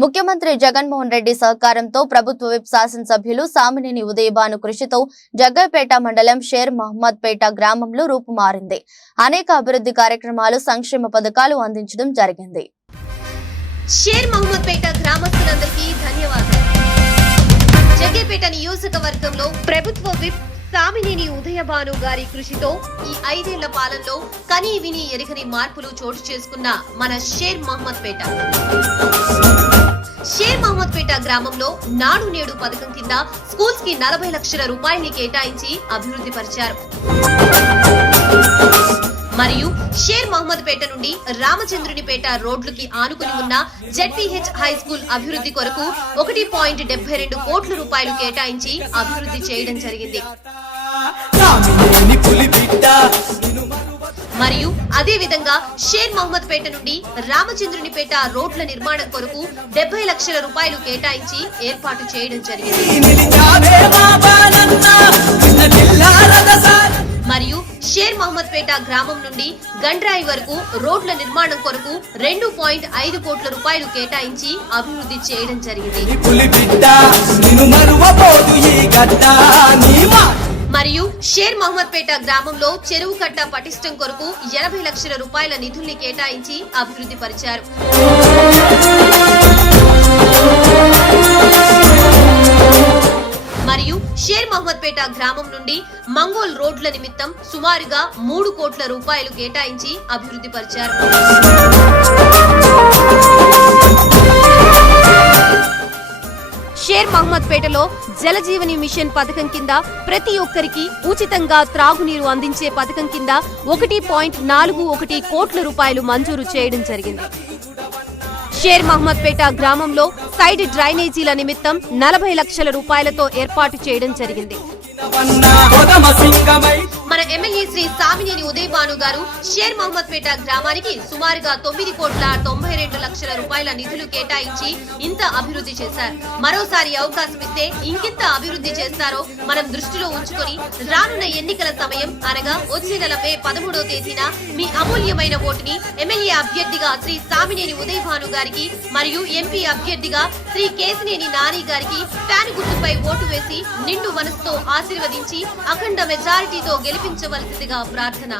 ముఖ్యమంత్రి జగన్మోహన్ రెడ్డి సహకారంతో ప్రభుత్వ విప్ శాసనసభ్యులు సామినేని ఉదయభాను కృషితో జగ్గైపేట మండలం షేర్ మహమ్మద్ పేట గ్రామంలో రూపుమారింది. అనేక అభివృద్ధి కార్యక్రమాలు, సంక్షేమ పథకాలు అందించడం జరిగింది. షేర్ మహమ్మద్ పేట గ్రామస్తులందరికీ ధన్యవాదాలు. జగ్గైపేట నియోజకవర్గంలో ప్రభుత్వ విప్ సామినేని ఉదయభాను గారి కృషితో ఈ 5 ఏళ్ల పాలనలో కనీ విని ఎరగని మార్పులు చోటు చేసుకున్న మన షేర్ మహమ్మద్ పేట గ్రామంలో నాడు నేడు పథకం కింద స్కూల్స్ కి 40 లక్షల రూపాయల్ని కేటాయించి అభివృద్ధి పరిచారు. మరియు షేర్ మహమ్మద్ పేట నుండి రామచంద్రునిపేట రోడ్లుకి ఆనుకుని ఉన్న జెడ్పీహెచ్ హై స్కూల్ అభివృద్ధి కొరకు 1.72 కోట్ల రూపాయలు కేటాయించి అభివృద్ధి చేయడం జరిగింది. మరియు అదే విధంగా షేర్ మహమ్మద్ పేట నుండి రామచంద్రునిపేట రోడ్ల నిర్మాణం కొరకు 70 లక్షల రూపాయలు కేటాయించి ఏర్పాటు చేయడం జరిగింది. మరియు షేర్ మహమ్మద్ పేట గ్రామం నుండి గండ్రాయి వరకు రోడ్ల నిర్మాణం కొరకు 2.5 కోట్ల రూపాయలు కేటాయించి అభివృద్ధి చేయడం జరిగింది. మరియు షేర్ మహమ్మద్ పేట గ్రామంలో చెరువు కట్ట పటిష్టం కొరకు 80 లక్షల రూపాయల నిధుల్ని కేటాయించి అభివృద్ధి పరిచారు. మరియు షేర్ మహమ్మద్ పేట గ్రామం నుండి మంగోల్ రోడ్ల నిమిత్తం సుమారుగా 3 కోట్ల రూపాయలు కేటాయించి అభివృద్ధి పరిచారు. షేర్ మహమ్మద్ పేటలో జలజీవని మిషన్ పథకం కింద ప్రతి ఒక్కరికి ఉచితంగా త్రాగునీరు అందించే పథకం కింద 1.41 కోట్ల రూపాయలు మంజూరు చేయడం జరిగింది. షేర్ మహమ్మద్ పేట గ్రామంలో సైడ్ డ్రైనేజీల నిమిత్తం 40 లక్షల రూపాయలతో ఏర్పాటు చేయడం జరిగింది. మన ఎమ్మెల్యే శ్రీ సామినేని ఉదయభాను గారు షేర్ మహమ్మద్ పేట గ్రామానికి సుమారుగా 9.92 లక్షల రూపాయల నిధులు కేటాయించి ఇంత అభివృద్ధి చేశారు. మరోసారి అవకాశం ఇస్తే ఇంకెంత అభివృద్ధి చేస్తారో మనం దృష్టిలో ఉంచుకొని రానున్న ఎన్నికల సమయం అనగా వచ్చే నెల మే 13వ తేదీన మీ అమూల్యమైన ఓటుని ఎమ్మెల్యే అభ్యర్థిగా శ్రీ సామినేని ఉదయభాను గారికి మరియు ఎంపీ అభ్యర్థిగా శ్రీ కేసినేని నాని గారికి ఫ్యాన్ గుర్తుపై ఓటు వేసి నిండు మనసుతో ఆశీర్వదించి అఖండ మెజారిటీతో గెలిపించవలసిందిగా ప్రార్థన.